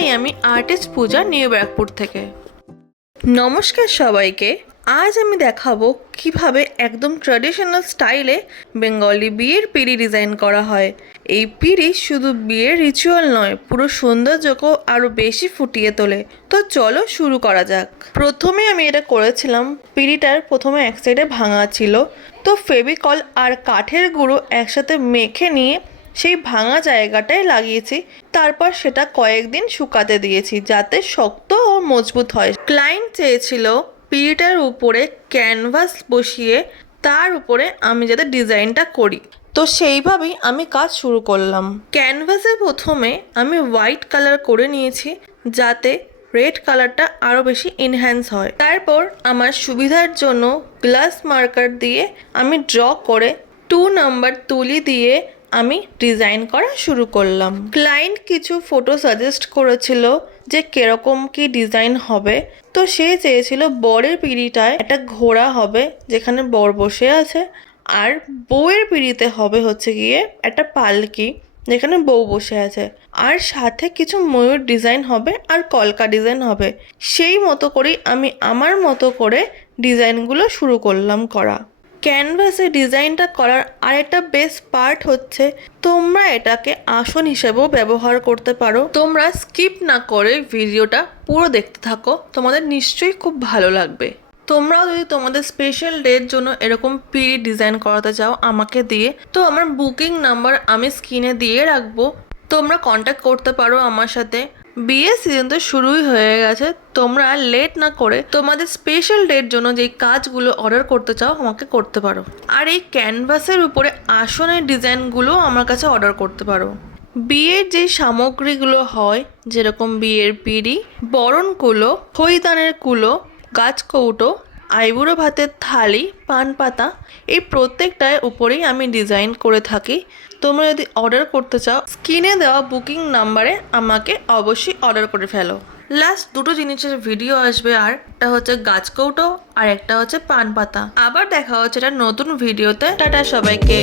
High, আমি artist পূজা new Barrackpore থেকে। নমস্কার সবাইকে। আজ আমি দেখাবো কিভাবে একদম ট্র্যাডিশনাল স্টাইলে বেঙ্গলি বিয়ের পিঁড়ি ডিজাইন করা হয়। এই পিঁড়ি শুধু বিয়ের রিচুয়াল নয়, পুরো সৌন্দর্যকেও আরও বেশি ফুটিয়ে তোলে। তো চলো শুরু করা যাক। প্রথমে আমি এটা করেছিলাম, পিঁড়িটার প্রথমে এক সাইডে ভাঙা ছিল, তো ফেভিকল আর কাঠের গুঁড়ো একসাথে মেখে নিয়ে সেই ভাঙা জায়গাটায় লাগিয়েছি। তারপর সেটা কয়েকদিন শুকাতে দিয়েছি যাতে শক্ত ও মজবুত হয়। ক্লায়েন্ট চেয়েছিল পিঁড়িটার উপরে ক্যানভাস বসিয়ে তার উপরে আমি যাতে ডিজাইনটা করি, তো সেইভাবেই আমি কাজ শুরু করলাম। ক্যানভাসে প্রথমে আমি হোয়াইট কালার করে নিয়েছি যাতে রেড কালারটা আরও বেশি এনহ্যান্স হয়। তারপর আমার সুবিধার জন্য গ্লাস মার্কার দিয়ে আমি ড্র করে 2 নাম্বার তুলি দিয়ে আমি ডিজাইন করা শুরু করলাম। ক্লায়েন্ট কিছু ফটো সাজেস্ট করেছিল যে কিরকম কি ডিজাইন হবে, তো সে চেয়েছিল বরের পিঁড়িটায় একটা ঘোড়া হবে যেখানে বর বসে আছে, আর বউয়ের পিঁড়িতে হবে হচ্ছে গিয়ে একটা পালকি যেখানে বউ বসে আছে, আর সাথে কিছু ময়ূর ডিজাইন হবে আর কলকা ডিজাইন হবে। সেই মতো করেই আমি আমার মতো করে ডিজাইনগুলো শুরু করলাম করা। ক্যানভাসে ডিজাইনটা করার আরেকটা বেস্ট পার্ট হচ্ছে তোমরা এটাকে আসন হিসেবেও ব্যবহার করতে পারো। তোমরা স্কিপ না করে ভিডিওটা পুরো দেখতে থাকো, তোমাদের নিশ্চয়ই খুব ভালো লাগবে। তোমরাও যদি তোমাদের স্পেশাল ডের জন্য এরকম পিঁড়ি ডিজাইন করাতে চাও আমাকে দিয়ে, তো আমার বুকিং নাম্বার আমি স্ক্রিনে দিয়ে রাখবো, তোমরা কন্ট্যাক্ট করতে পারো আমার সাথে। বিয়ের সিজন তো শুরুই হয়ে গেছে, তোমরা লেট না করে তোমাদের স্পেশাল ডের জন্য যেই কাজগুলো অর্ডার করতে চাও আমাকে করতে পারো। আর এই ক্যানভাসের উপরে আসনের ডিজাইনগুলো আমার কাছে অর্ডার করতে পারো। বিয়ের যে সামগ্রীগুলো হয় যেরকম বিয়ের পিঁড়ি, বরণকুলো, খইদানের কুলো, গাছকৌটো, আইবুড়ো ভাতের থালি, পান পাতা, এই প্রত্যেকটার উপরেই আমি ডিজাইন করে থাকি। তোমরা যদি অর্ডার করতে চাও স্ক্রিনে দেওয়া বুকিং নাম্বারে আমাকে অবশ্যই অর্ডার করে ফেলো। লাস্ট দুটো জিনিসের ভিডিও আসবে, আর একটা হচ্ছে গাছকৌটো আর একটা হচ্ছে পান পাতা। আবার দেখা হচ্ছে এটা নতুন ভিডিওতে। টাটা সবাইকে।